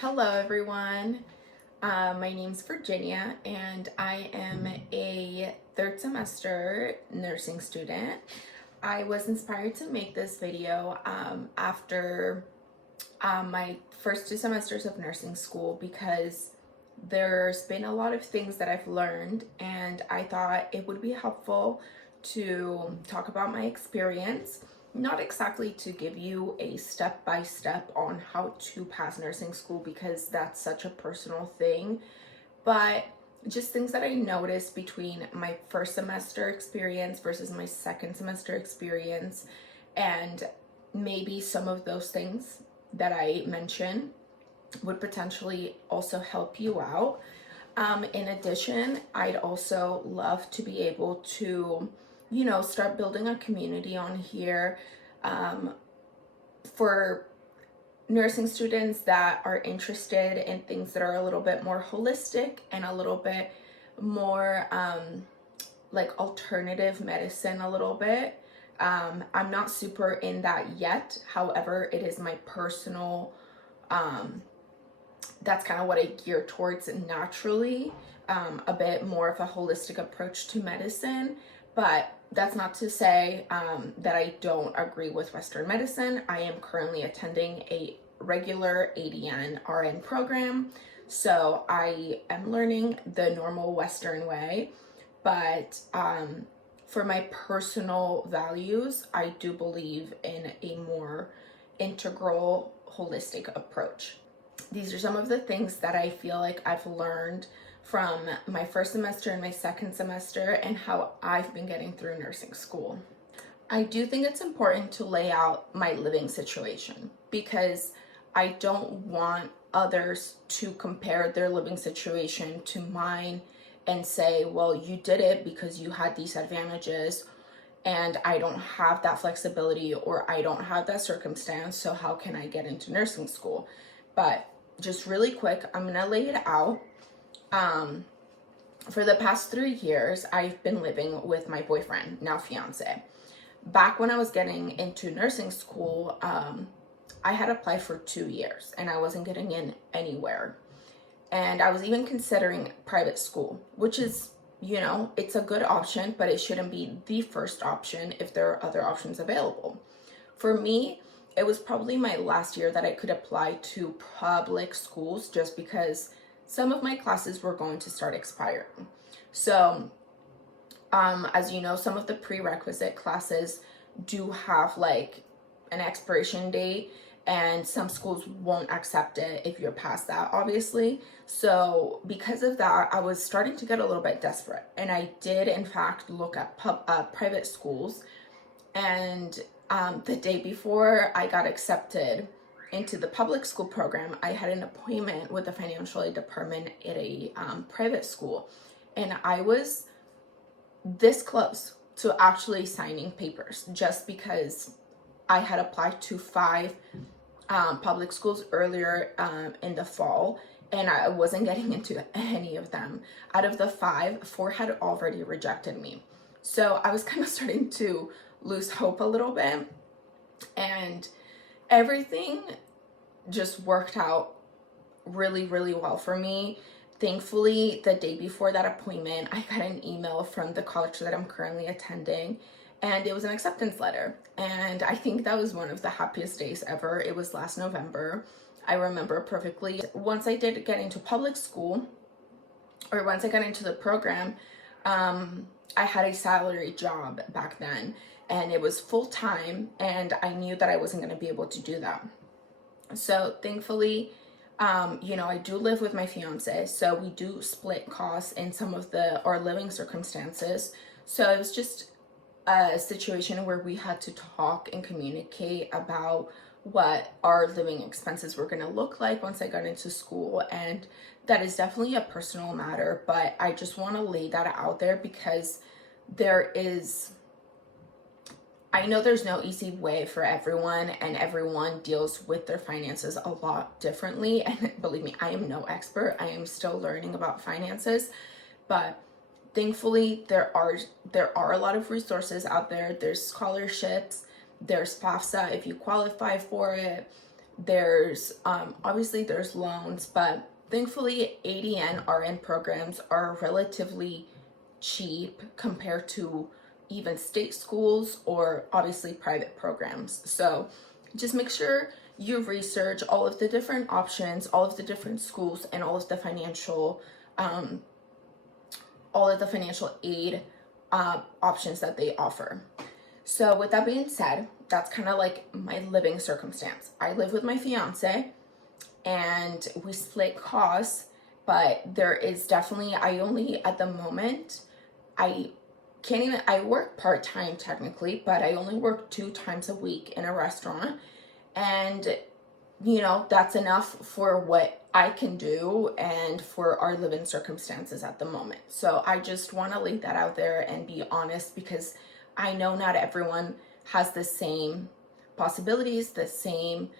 Hello, everyone. My name's Virginia, and I am a third semester nursing student. I was inspired to make this video after my first 2 semesters of nursing school because there's been a lot of things that I've learned, and I thought it would be helpful to talk about my experience. Not exactly to give you a step by step on how to pass nursing school because that's such a personal thing, but just things that I noticed between my first semester experience versus my second semester experience, and maybe some of those things that I mention would potentially also help you out. In addition, I'd also love to be able to, start building a community on here for nursing students that are interested in things that are a little bit more holistic and a little bit more like alternative medicine a little bit. I'm not super in that yet. However, it is my personal, that's kind of what I gear towards naturally, a bit more of a holistic approach to medicine. But that's not to say that I don't agree with Western medicine. I am currently attending a regular ADN RN program, so I am learning the normal Western way. But for my personal values, I do believe in a more integral, holistic approach. These are some of the things that I feel like I've learned from my first semester and my second semester and how I've been getting through nursing school. I do think it's important to lay out my living situation because I don't want others to compare their living situation to mine and say, well, you did it because you had these advantages and I don't have that flexibility or I don't have that circumstance, so how can I get into nursing school? But just really quick, I'm gonna lay it out. For the past 3 years, I've been living with my boyfriend, now fiance. Back when I was getting into nursing school, I had applied for 2 years and I wasn't getting in anywhere. And I was even considering private school, which is, it's a good option, but it shouldn't be the first option if there are other options available. For me, it was probably my last year that I could apply to public schools just because some of my classes were going to start expiring. So, as you know, some of the prerequisite classes do have like an expiration date, and some schools won't accept it if you're past that, obviously. So because of that, I was starting to get a little bit desperate, and I did in fact look at private schools. And the day before I got accepted into the public school program, I had an appointment with the financial aid department at a private school, and I was this close to actually signing papers just because I had applied to 5 public schools earlier in the fall, and I wasn't getting into any of them. Out of the 5, 4 had already rejected me. So I was kind of starting to lose hope a little bit, and everything just worked out really, really well for me. Thankfully, the day before that appointment, I got an email from the college that I'm currently attending, and it was an acceptance letter. And I think that was one of the happiest days ever. It was last November. I remember perfectly. Once I did get into public school, or once I got into the program, I had a salary job back then, and it was full-time, and I knew that I wasn't going to be able to do that. So thankfully, I do live with my fiance, so we do split costs in some of our living circumstances. So it was just a situation where we had to talk and communicate about what our living expenses were going to look like once I got into school. And that is definitely a personal matter, but I just want to lay that out there because I know there's no easy way for everyone, and everyone deals with their finances a lot differently. And believe me, I am no expert. I am still learning about finances, but thankfully there are a lot of resources out there. There's scholarships, there's FAFSA if you qualify for it. There's obviously there's loans, but thankfully ADN RN programs are relatively cheap compared to even state schools or obviously private programs. So just make sure you research all of the different options, all of the different schools, and um, all of the financial aid options that they offer. So with that being said, that's kind of like my living circumstance. I live with my fiance and we split costs, but there is definitely, I only at the moment, I can't even, I work part-time technically, but I only work 2 times a week in a restaurant. And, you know, that's enough for what I can do and for our living circumstances at the moment. So I just want to lay that out there and be honest, because I know not everyone has the same possibilities, the same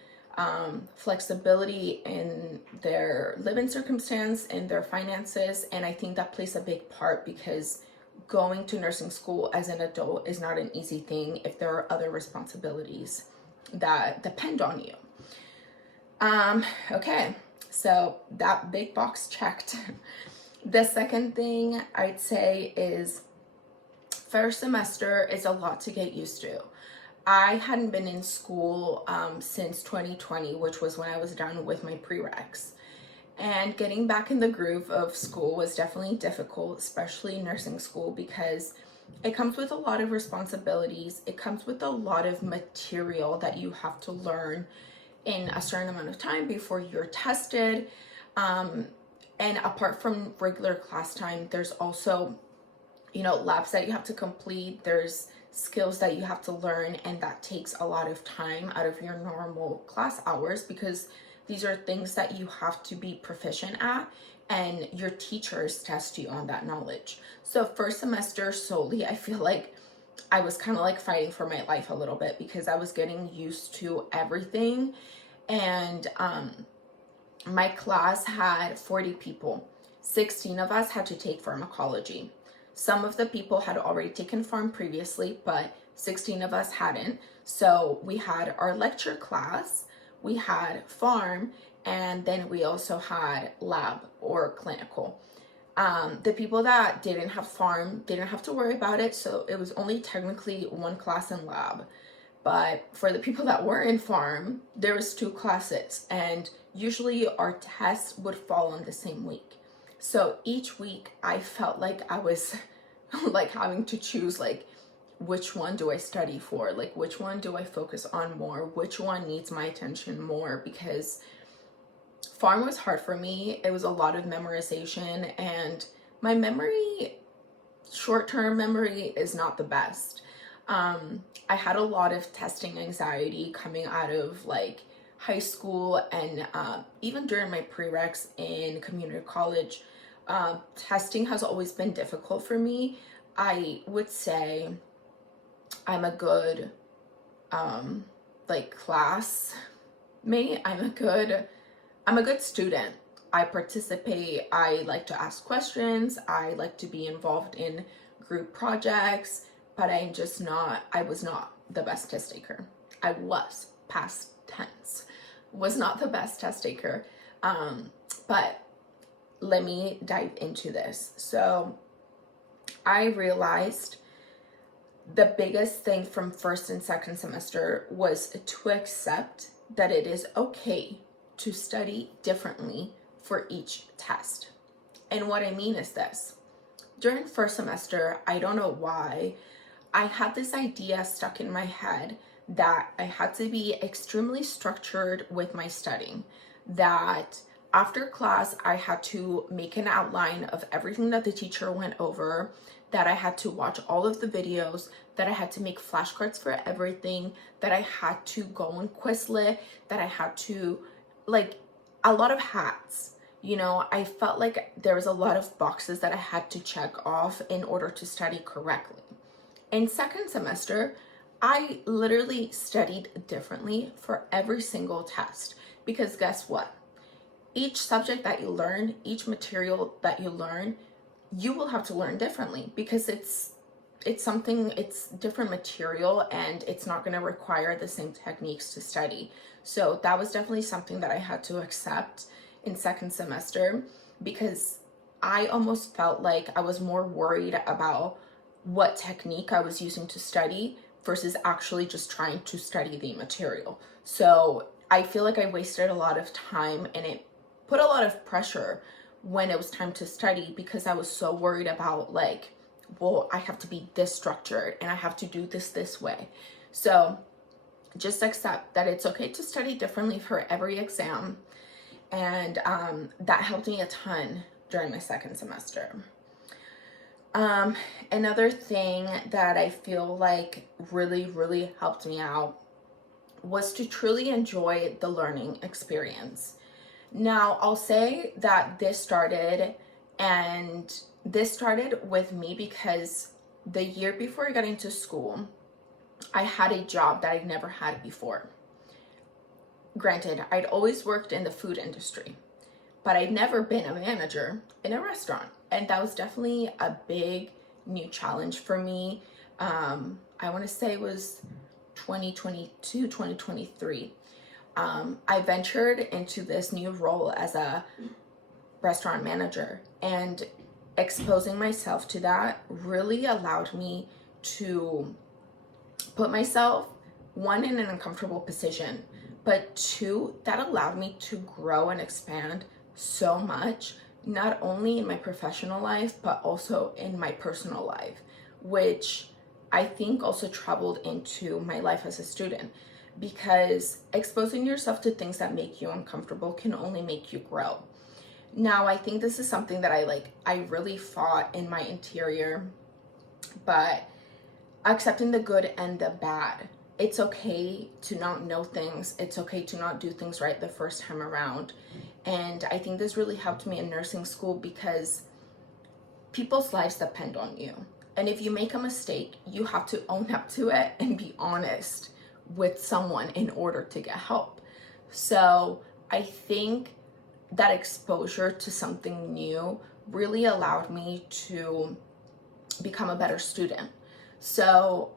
flexibility in their living circumstance and their finances. And I think that plays a big part, because going to nursing school as an adult is not an easy thing if there are other responsibilities that depend on you. Okay, so that big box checked. The second thing I'd say is first semester is a lot to get used to. I hadn't been in school since 2020, which was when I was done with my prereqs. And getting back in the groove of school was definitely difficult, especially nursing school, because it comes with a lot of responsibilities. It comes with a lot of material that you have to learn in a certain amount of time before you're tested. And apart from regular class time, there's also, you know, labs that you have to complete. There's skills that you have to learn, and that takes a lot of time out of your normal class hours, because these are things that you have to be proficient at, and your teachers test you on that knowledge. So first semester solely, I feel like I was kind of like fighting for my life a little bit, because I was getting used to everything. And my class had 40 people. 16 of us had to take pharmacology. Some of the people had already taken pharm previously, but 16 of us hadn't. So we had our lecture class, we had pharm, and then we also had lab or clinical. The people that didn't have pharm didn't have to worry about it, so it was only technically one class in lab. But for the people that were in pharm, there was 2 classes, and usually our tests would fall on the same week. So each week I felt like I was like having to choose, like, which one do I study for? Like, which one do I focus on more? Which one needs my attention more? Because pharm was hard for me. It was a lot of memorization, and my memory, short-term memory, is not the best. I had a lot of testing anxiety coming out of like high school, and even during my prereqs in community college. Testing has always been difficult for me. I would say I'm a good like classmate. I'm a good student. I participate. I like to ask questions. I like to be involved in group projects, but I was not the best test taker. I was, past tense, was not the best test taker. But let me dive into this. So I realized the biggest thing from first and second semester was to accept that it is okay to study differently for each test. And what I mean is this. During first semester, I don't know why, I had this idea stuck in my head that I had to be extremely structured with my studying, that after class, I had to make an outline of everything that the teacher went over, that I had to watch all of the videos, that I had to make flashcards for everything, that I had to go on Quizlet, that I had to, like, a lot of hats. You know, I felt like there was a lot of boxes that I had to check off in order to study correctly. In second semester, I literally studied differently for every single test, because guess what? Each subject that you learn, each material that you learn, you will have to learn differently, because it's it's different material, and it's not going to require the same techniques to study. So that was definitely something that I had to accept in second semester, because I almost felt like I was more worried about what technique I was using to study versus actually just trying to study the material. So I feel like I wasted a lot of time, and it put a lot of pressure when it was time to study, because I was so worried about like, well, I have to be this structured and I have to do this way. So just accept that it's okay to study differently for every exam. And that helped me a ton during my second semester. Another thing that I feel like really helped me out was to truly enjoy the learning experience. Now, I'll say that this started with me because the year before I got into school, I had a job that I'd never had before. Granted, I'd always worked in the food industry, but I'd never been a manager in a restaurant. And that was definitely a big new challenge for me. I want to say it was 2022, 2023. I ventured into this new role as a restaurant manager, and exposing myself to that really allowed me to put myself, one, in an uncomfortable position, but two, that allowed me to grow and expand so much, not only in my professional life, but also in my personal life, which I think also traveled into my life as a student, because exposing yourself to things that make you uncomfortable can only make you grow. Now, I think this is something that I really fought in my interior, but accepting the good and the bad. It's okay to not know things. It's okay to not do things right the first time around. And I think this really helped me in nursing school, because people's lives depend on you. And if you make a mistake, you have to own up to it and be honest with someone in order to get help. So I think that exposure to something new really allowed me to become a better student. So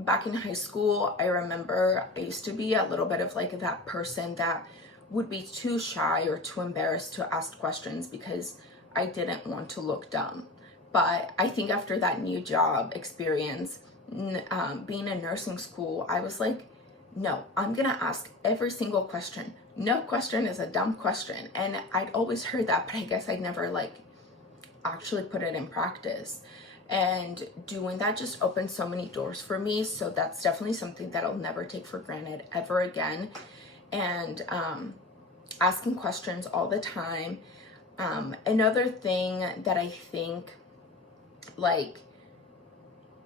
back in high school, I remember I used to be a little bit of like that person that would be too shy or too embarrassed to ask questions because I didn't want to look dumb. But I think after that new job experience, being in nursing school, I was like, no, I'm gonna ask every single question. No question is a dumb question. And I'd always heard that, but I guess I'd never actually put it in practice. And doing that just opened so many doors for me. So that's definitely something that I'll never take for granted ever again. And asking questions all the time. Another thing that I think,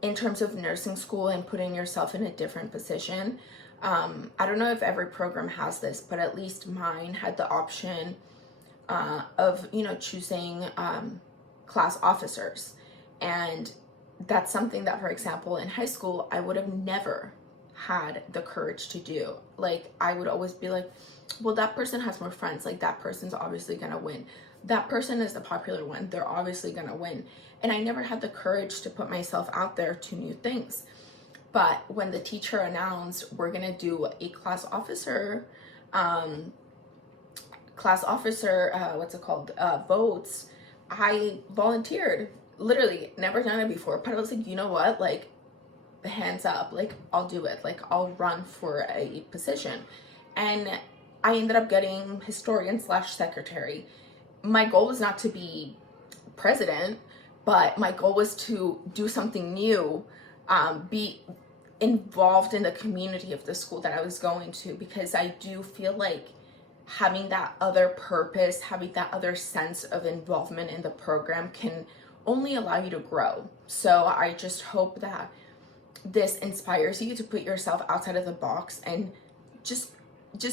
in terms of nursing school and putting yourself in a different position, I don't know if every program has this, but at least mine had the option of, choosing class officers. And that's something that, for example, in high school, I would have never had the courage to do. I would always be like, well, that person has more friends. That person's obviously going to win. That person is the popular one. They're obviously going to win. And I never had the courage to put myself out there to new things. But when the teacher announced we're going to do a class officer, votes, I volunteered. Literally never done it before, but I was like, you know what, hands up, I'll do it, I'll run for a position. And I ended up getting historian/secretary. My goal was not to be president, but my goal was to do something new, be involved in the community of the school that I was going to, because I do feel like having that other purpose, having that other sense of involvement in the program can only allow you to grow. So I just hope that this inspires you to put yourself outside of the box and just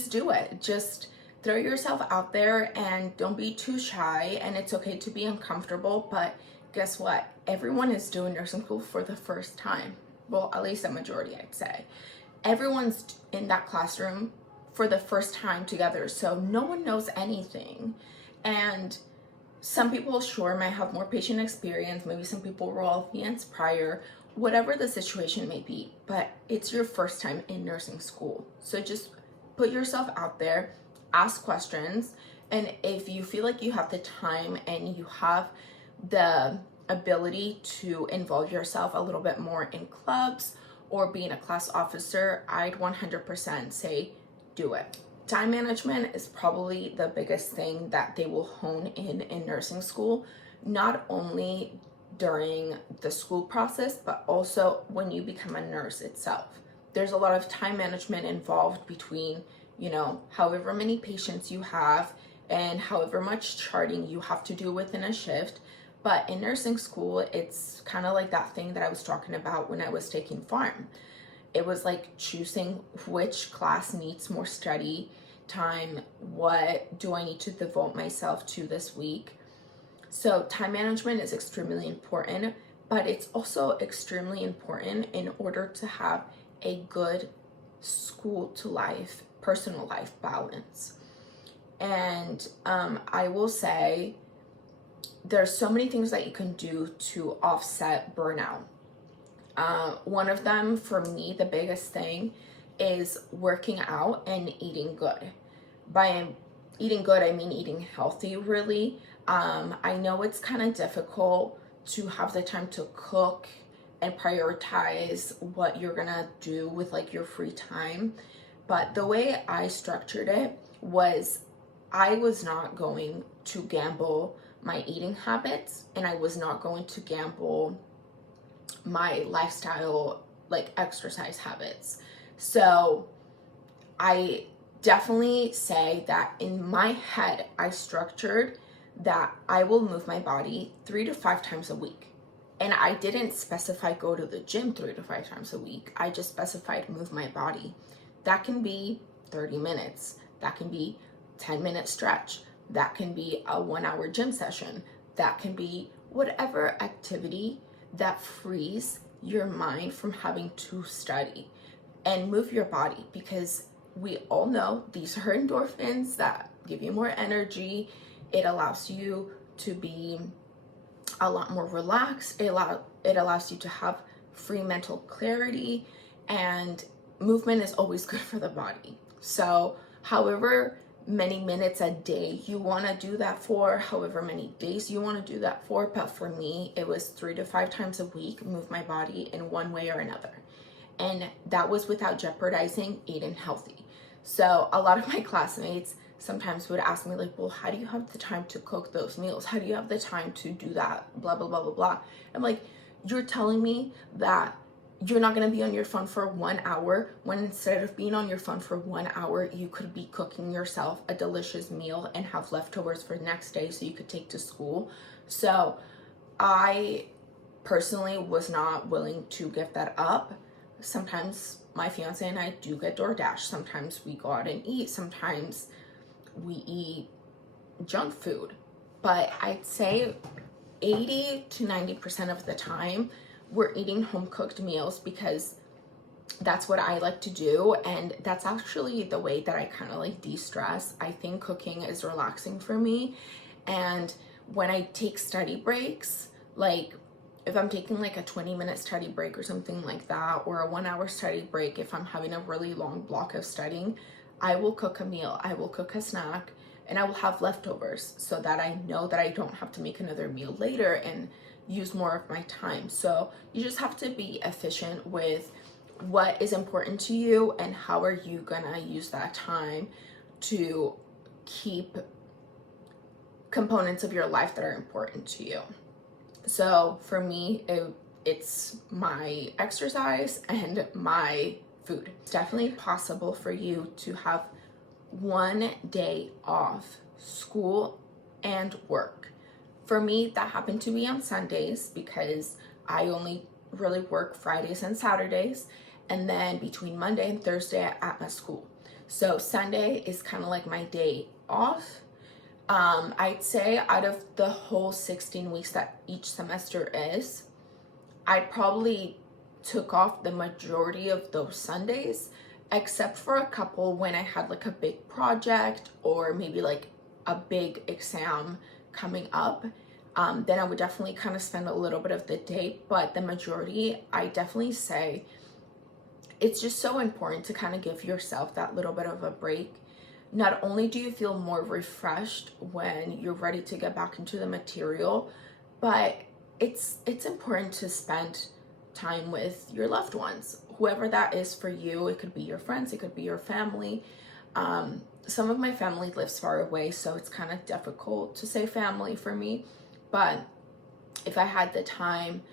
do it. Just throw yourself out there and don't be too shy. And it's okay to be uncomfortable, but guess what? Everyone is doing nursing school for the first time. Well, at least a majority, I'd say. Everyone's in that classroom for the first time together, so no one knows anything. And Some people sure might have more patient experience, maybe some people were all LVNs prior, whatever the situation may be, but it's your first time in nursing school. So just put yourself out there, ask questions, and if you feel like you have the time and you have the ability to involve yourself a little bit more in clubs or being a class officer, I'd 100% say do it. Time management is probably the biggest thing that they will hone in nursing school, not only during the school process, but also when you become a nurse itself. There's a lot of time management involved between, however many patients you have and however much charting you have to do within a shift. But in nursing school, it's kind of like that thing that I was talking about when I was taking pharm. It was like choosing which class needs more study time, what do I need to devote myself to this week. So time management is extremely important, but it's also extremely important in order to have a good school to life, personal life balance. And I will say there's so many things that you can do to offset burnout. One of them, for me, the biggest thing is working out and eating good. By eating good, I mean eating healthy, really. I know it's kind of difficult to have the time to cook and prioritize what you're gonna do with like your free time. But the way I structured it was I was not going to gamble my eating habits, and I was not going to gamble my lifestyle, like exercise habits. So I definitely say that in my head, I structured that I will move my body 3 to 5 times a week. And I didn't specify go to the gym 3 to 5 times a week. I just specified move my body. That can be 30 minutes. That can be 10-minute stretch. That can be a 1-hour gym session. That can be whatever activity that frees your mind from having to study, and move your body, because we all know these are endorphins that give you more energy. It allows you to be a lot more relaxed. It allows you to have free mental clarity, and movement is always good for the body. So however many minutes a day you want to do that for, however many days you want to do that for, but for me it was 3 to 5 times a week, move my body in one way or another. And that was without jeopardizing eating healthy. So a lot of my classmates sometimes would ask me like, well, how do you have the time to cook those meals? How do you have the time to do that? Blah, blah, blah, blah, blah. I'm like, you're telling me that you're not going to be on your phone for 1 hour, when instead of being on your phone for 1 hour, you could be cooking yourself a delicious meal and have leftovers for the next day so you could take to school. So I personally was not willing to give that up. Sometimes my fiance and I do get DoorDash. Sometimes we go out and eat. Sometimes we eat junk food. But I'd say 80 to 90% of the time, we're eating home cooked meals, because that's what I like to do, and that's actually the way that I kind of like de-stress. I think cooking is relaxing for me, and when I take study breaks, like if I'm taking like a 20-minute study break or something like that, or a 1-hour study break, if I'm having a really long block of studying, I will cook a meal, I will cook a snack, and I will have leftovers so that I know that I don't have to make another meal later and use more of my time. So you just have to be efficient with what is important to you and how are you gonna use that time to keep components of your life that are important to you. So for me, it's my exercise and my food. It's definitely possible for you to have 1 day off school and work. For me, that happened to be on Sundays, because I only really work Fridays and Saturdays, and then between Monday and Thursday at my school. So Sunday is kind of like my day off. I'd say out of the whole 16 weeks that each semester is, I probably took off the majority of those Sundays, except for a couple when I had like a big project or maybe like a big exam coming up, then I would definitely kind of spend a little bit of the day. But the majority, I definitely say it's just so important to kind of give yourself that little bit of a break. Not only do you feel more refreshed when you're ready to get back into the material, but it's important to spend time with your loved ones, whoever that is for you. It could be your friends, it could be your family. Some of my family lives far away, so it's kind of difficult to say family for me. But if I had the time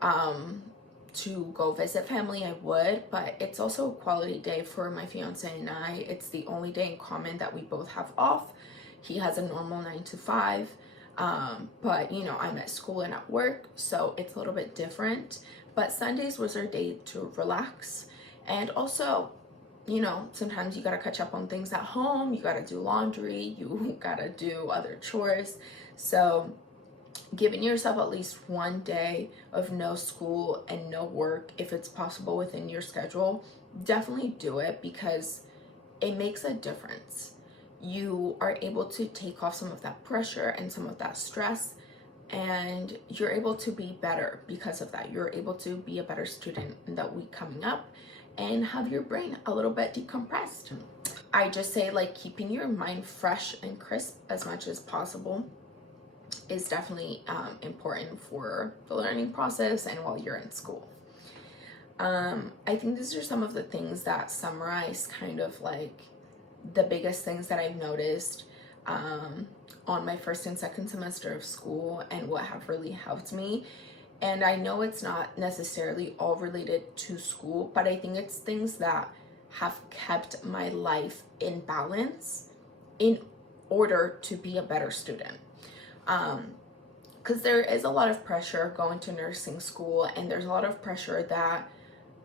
to go visit family, I would. But it's also a quality day for my fiance and I. It's the only day in common that we both have off. He has a normal 9 to 5, but you know, I'm at school and at work, so it's a little bit different. But Sundays was our day to relax. And also, you know, sometimes you gotta catch up on things at home, you gotta do laundry, you gotta do other chores. So giving yourself at least one day of no school and no work, if it's possible within your schedule, definitely do it, because it makes a difference. You are able to take off some of that pressure and some of that stress, and you're able to be better because of that. You're able to be a better student in that week coming up and have your brain a little bit decompressed. I just say, like, keeping your mind fresh and crisp as much as possible is definitely important for the learning process and while you're in school. I think these are some of the things that summarize kind of like the biggest things that I've noticed on my first and second semester of school and what have really helped me. And I know it's not necessarily all related to school, but I think it's things that have kept my life in balance in order to be a better student. Because there is a lot of pressure going to nursing school, and there's a lot of pressure that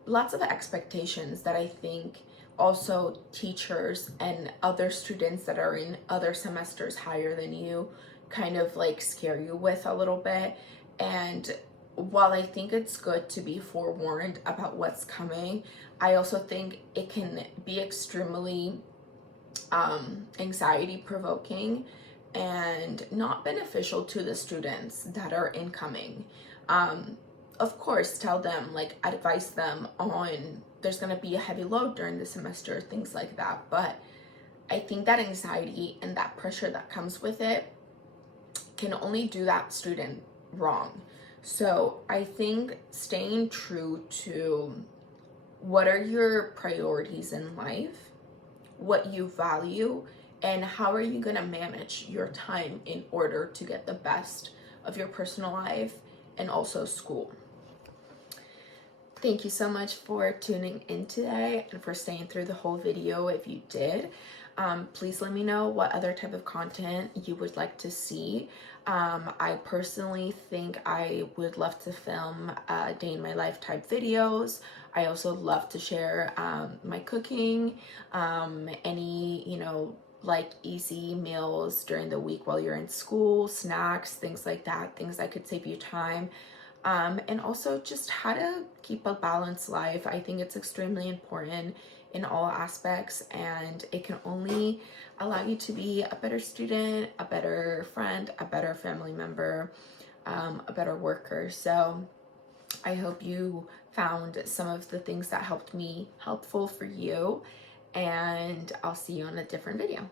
lots of expectations that I think also teachers and other students that are in other semesters higher than you kind of like scare you with a little bit. And while I think it's good to be forewarned about what's coming, I also think it can be extremely anxiety provoking and not beneficial to the students that are incoming. Of course, tell them, like, advise them on there's going to be a heavy load during the semester, things like that. But I think that anxiety and that pressure that comes with it can only do that student wrong. So I think staying true to what are your priorities in life, what you value, and how are you going to manage your time in order to get the best of your personal life and also school. Thank you so much for tuning in today and for staying through the whole video if you did. Please let me know what other type of content you would like to see. I personally think I would love to film day in my life type videos. I also love to share my cooking, any, you know, like easy meals during the week while you're in school, snacks, things like that, things that could save you time. And also just how to keep a balanced life. I think it's extremely important in all aspects, and it can only allow you to be a better student, a better friend, a better family member, a better worker. So I hope you found some of the things that helped me helpful for you, and I'll see you on a different video.